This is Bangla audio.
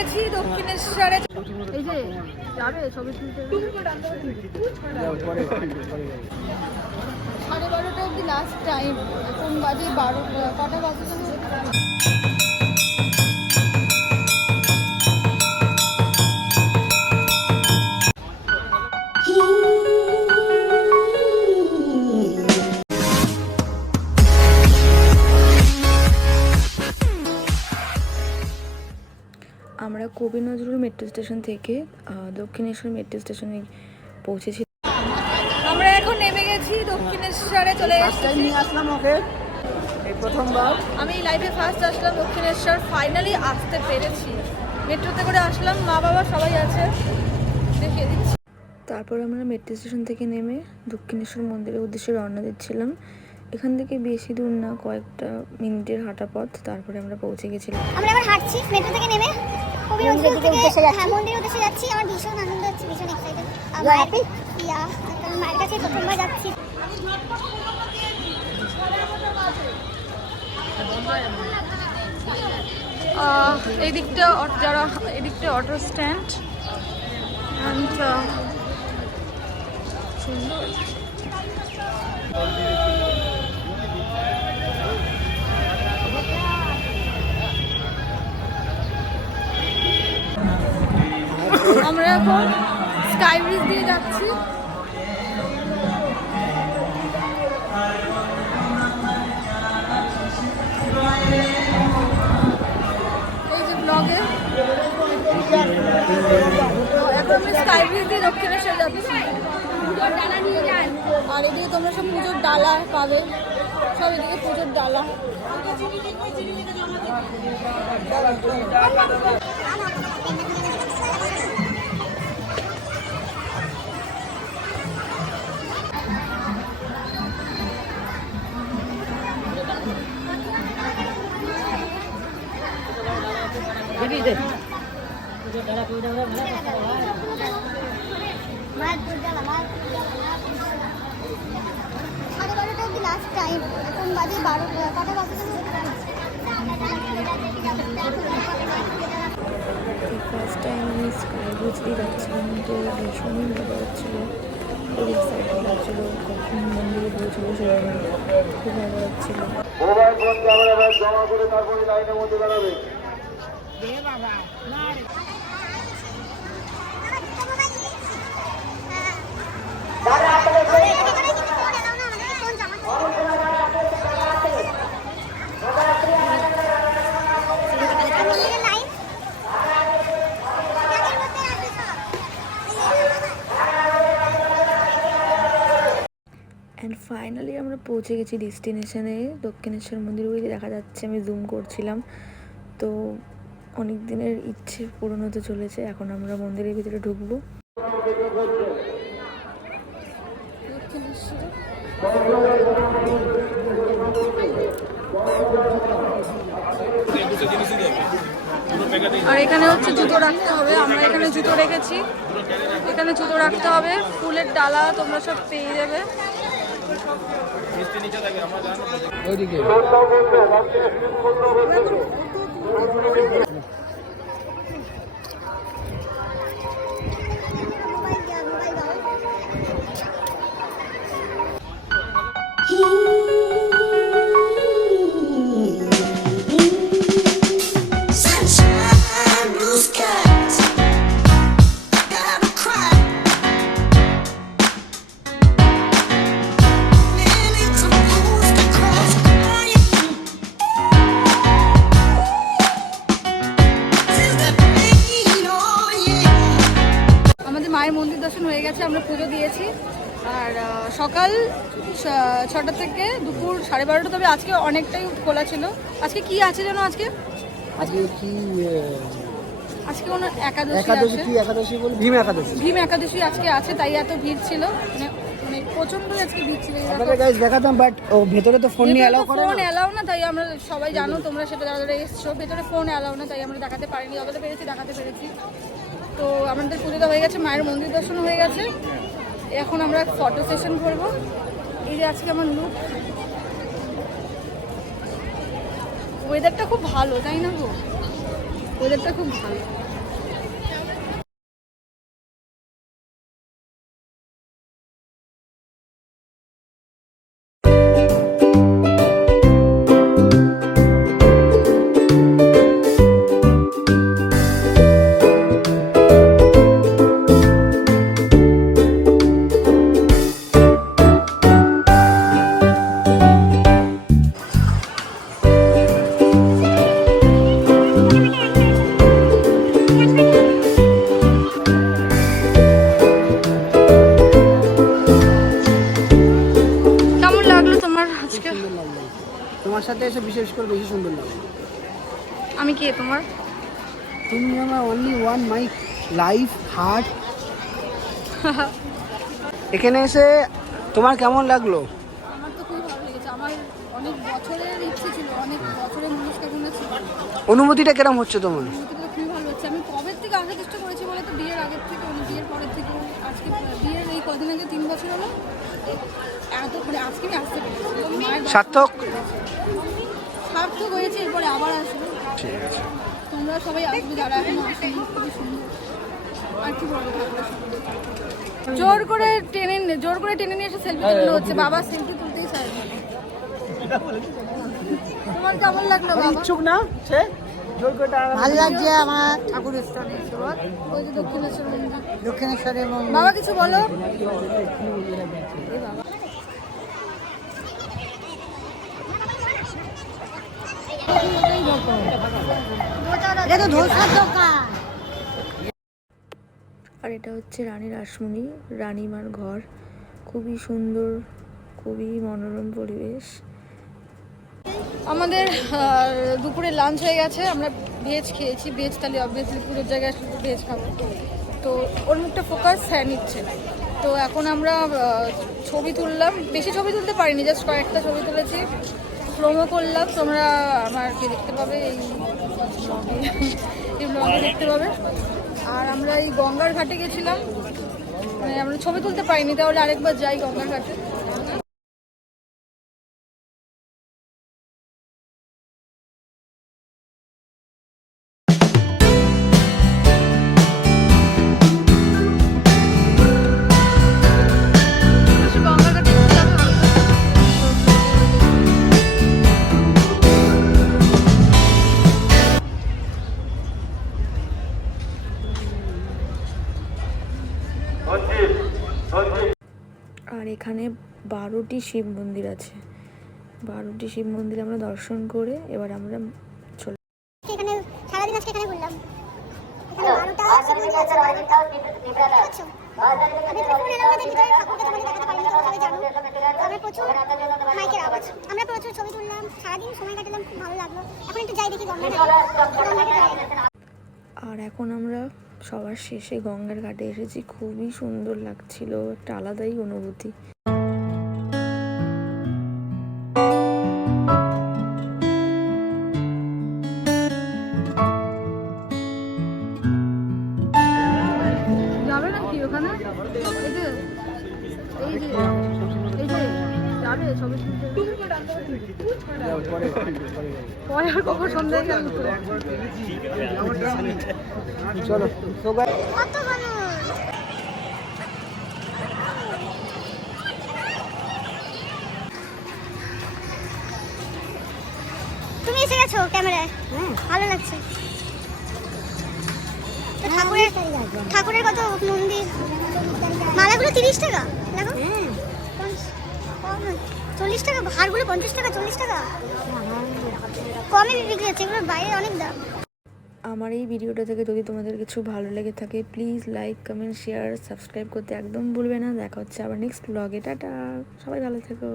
গেছি দক্ষিণেশ্বরে। এই যে যাবে ছবি তুলতে 12:30 অব্দি লাস্ট টাইম। এখন বাজে 12, কটা বাজে? আমরা কবি নজরুল মেট্রো স্টেশন থেকে দক্ষিণেশ্বর মেট্রো স্টেশনে পৌঁছেছি। আমরা এখন নেমে গেছি দক্ষিণেশ্বরে, চলে আসলাম। ওকে এই প্রথমবার আমি লাইফে ফার্স্ট আসলাম দক্ষিণেশ্বর। ফাইনালি আসতে পেরেছি, মেট্রোতে করে আসলাম, মা বাবা সবাই আছে, দেখিয়ে দিচ্ছি। তারপর আমরা মেট্রো স্টেশন থেকে নেমে দক্ষিণেশ্বর মন্দিরের উদ্দেশ্যে রওনা দিচ্ছিলাম। এখান থেকে বেশি দূর না, কয়েকটা মিনিটের হাঁটা পথ। তারপরে আমরা পৌঁছে গেছিলাম। আমরা এবার হাঁটছি মেট্রো থেকে নেমে কবি নজরুল থেকে মন্দিরের উদ্দেশ্যে যাচ্ছি। আমার ভীষণ আনন্দ হচ্ছে, ভীষণ এক্সাইটেড। কারণ মায়ের কাছে প্রথমবার যাচ্ছি। এই দিকটা যারা এদিকটা অটো স্ট্যান্ড সুন্দর। আমরা এখন স্কাই ব্রিজ দিয়ে যাচ্ছি। এই যে ব্লগে এখন আমি স্কাই ব্রিজ দিয়ে দক্ষিণেশ্বর যাচ্ছি। পুজোর ডালা নিয়ে যান, আর এদিকে তোমরা সব পুজোর ডালা পাবে, সব এদিকে পুজোর ডালা। Last time. এখন বাজে 12, কটা বাজে? ফার্স্ট টাইম আমি স্কাই ব্রিজ দিয়ে যাচ্ছিলাম, তো ভীষণই মজা হচ্ছিলো, খুব এক্সাইটেড লাগছিলো। কখন মন্দিরে পৌঁছবো সেটা খুব ভালো লাগছিলো। মোবাইল ফোন ক্যামেরা ব্যাগ জমা করে তারপরে লাইনের মধ্যে দাঁড়াবে। অ্যান্ড ফাইনালি আমরা পৌঁছে গেছি ডেস্টিনেশনে, দক্ষিণেশ্বর মন্দির। ওই দেখা যাচ্ছে, আমি জুম করছিলাম, তো অনেক দিনের ইচ্ছে পূরণ হতে চলেছে। এখন আমরা মন্দিরের ভিতরে ঢুকবো। আর এখানে হচ্ছে জুতো রাখতে হবে, আমরা এখানে জুতো রেখেছি। এখানে জুতো রাখতে হবে, ফুলের ডালা তোমরা সব পেয়ে যাবে। মায়ের মন্দির দর্শন হয়ে গেছে, আমরা পুজো দিয়েছি। আর সকাল 6টা থেকে দুপুর 12:30, তবে আজকে অনেকটাই খোলা ছিল। আজকে কি আছে যেন? আজকে কোনো ভীম একাদশী আজকে আছে, তাই এত ভিড় ছিল। মানে প্রচন্ড আজকে ভিড় ছিল। দেখাতাম, বাট ভেতরে তো ফোন নিয়ে এলাও না, তাই আমরা সবাই জানো, তোমরা সেটা যারা এসছো, ভেতরে ফোন এলাও না, তাই আমরা দেখাতে পারিনি। যতটা দেখাতে পেরেছি। তো আমাদের পুজোটা হয়ে গেছে, মায়ের মন্দির দর্শন হয়ে গেছে। এখন আমরা ফটো সেশন করবো। এই যে আজকে আমার লুক, ওয়েদারটা খুব ভালো, তাই না গো? ওয়েদারটা খুব ভালো। এসে বিশেষ করে বেশি সুন্দর লাগে। আমি কে তোমার? তুমি আমার only one, my life, heart. এখানে এসে তোমার কেমন লাগলো? আমার তো খুবই ভালো লেগেছে। আমার অনেক বছরের ইচ্ছে ছিল, অনেক বছরের মনস্কামনা ছিল। অনুভূতিটা কিরম হচ্ছে তোমার? অনুভূতিটা খুবই ভালো হচ্ছে। আমি কবের থেকে আসার চেষ্টা করেছি বলে তো, বিয়ের আগের থেকে, বিয়ের পরের থেকে, আজকে বিয়ের এই কদিন আগে 3 বছর হলো। এত করে আজকে আমি আসতে পেরেছি। মায়ের সার্থক সার্থক হয়েছে। এরপরে আবার আসবো। ঠিক আছে। তোমরা সবাই আসবে যারা এখনো আসেনি। খুবই সুন্দর। আর কি বলবো, ঠাকুরের সুন্দর। জোর করে টেনে নিয়ে এসে সেলফি তুলতে হচ্ছে। বাবা সেলফি তুলতেই চায় না। তোমার কেমন লাগলো বাবা? ইচ্ছুক না সে জোর করে ভালো লাগছে আমার ঠাকুরের স্থানে এসে। ওই যে দক্ষিণেশ্বর মন্দির। দক্ষিণেশ্বরের মন্দির। বাবা কিছু বলো। এটা তো ধোসার দোকান। আর এটা হচ্ছে রানীর আসমনি, রানীমার ঘর। খুবই সুন্দর, খুবই মনোরম পরিবেশ। আমাদের দুপুরে লাঞ্চ হয়ে গেছে। আমরা ভেজ খেয়েছি, ভেজ থালি। অবভিয়াসলি পুরো জায়গায় শুধু ভেজ খাবো, তো ওর মুখটা ফোকাস নিচ্ছে। তো এখন আমরা ছবি তুললাম। বেশি ছবি তুলতে পারিনি, জাস্ট কয়েকটা ছবি তুলেছি, প্রোমো করলাম। তোমরা আমাকে দেখতে পাবে এই ব্লগে দেখতে পাবে। আর আমরা এই গঙ্গার ঘাটে গেছিলাম, মানে আমরা ছবি তুলতে পারিনি, তাহলে আরেকবার যাই গঙ্গার ঘাটে। আর এখানে 12টি শিব মন্দির আছে। 12টি শিব মন্দির আমরা দর্শন করে এবার আমরা চলে। এখানে সারাদিন আজকে এখানে ঘুরলাম। এখানে 12টা শিব মন্দির আছে। আচ্ছা, আমি তো ফোন এলাম না, ভিতরে ঠাকুরকে তোমাদের দেখাতে পারিনি, তোমরা সবাই জানো। আমরা প্রচুর মাইকের আওয়াজ, আমরা প্রচুর ছবি তুললাম, সারাদিন সময় কাটালাম, খুব ভালো লাগলো। এখন একটু যাই দেখি গঙ্গাঘাটে। আর এখন আমরা সবার শেষে গঙ্গার ঘাটে এসেছি। খুবই সুন্দর লাগছিল, একটা আলাদাই অনুভূতি। যাবে নাকি ওখানে? এই যে যাবে ছবি তুলতে। পরে আর কখন সন্ধ্যা হয়ে গেল তো। চলো কত মানুষ! তুমি এসে গেছো ক্যামেরায়। ভালো লাগছে তো। ঠাকুরের কত মন্দির। মালাগুলো 30 টাকা, দেখো। 40 টাকা, হারগুলো 50 টাকা, 40 টাকা। কমে বিক্রি হচ্ছে, এগুলোর বাইরে অনেক দাম। আমার এই ভিডিওটা থেকে যদি তোমাদের কিছু ভালো লেগে থাকে, please like, comment, share, subscribe করতে একদম ভুলবে না। দেখা হচ্ছে আবার নেক্সট ব্লগে। টাটা, সবাই ভালো থেকো।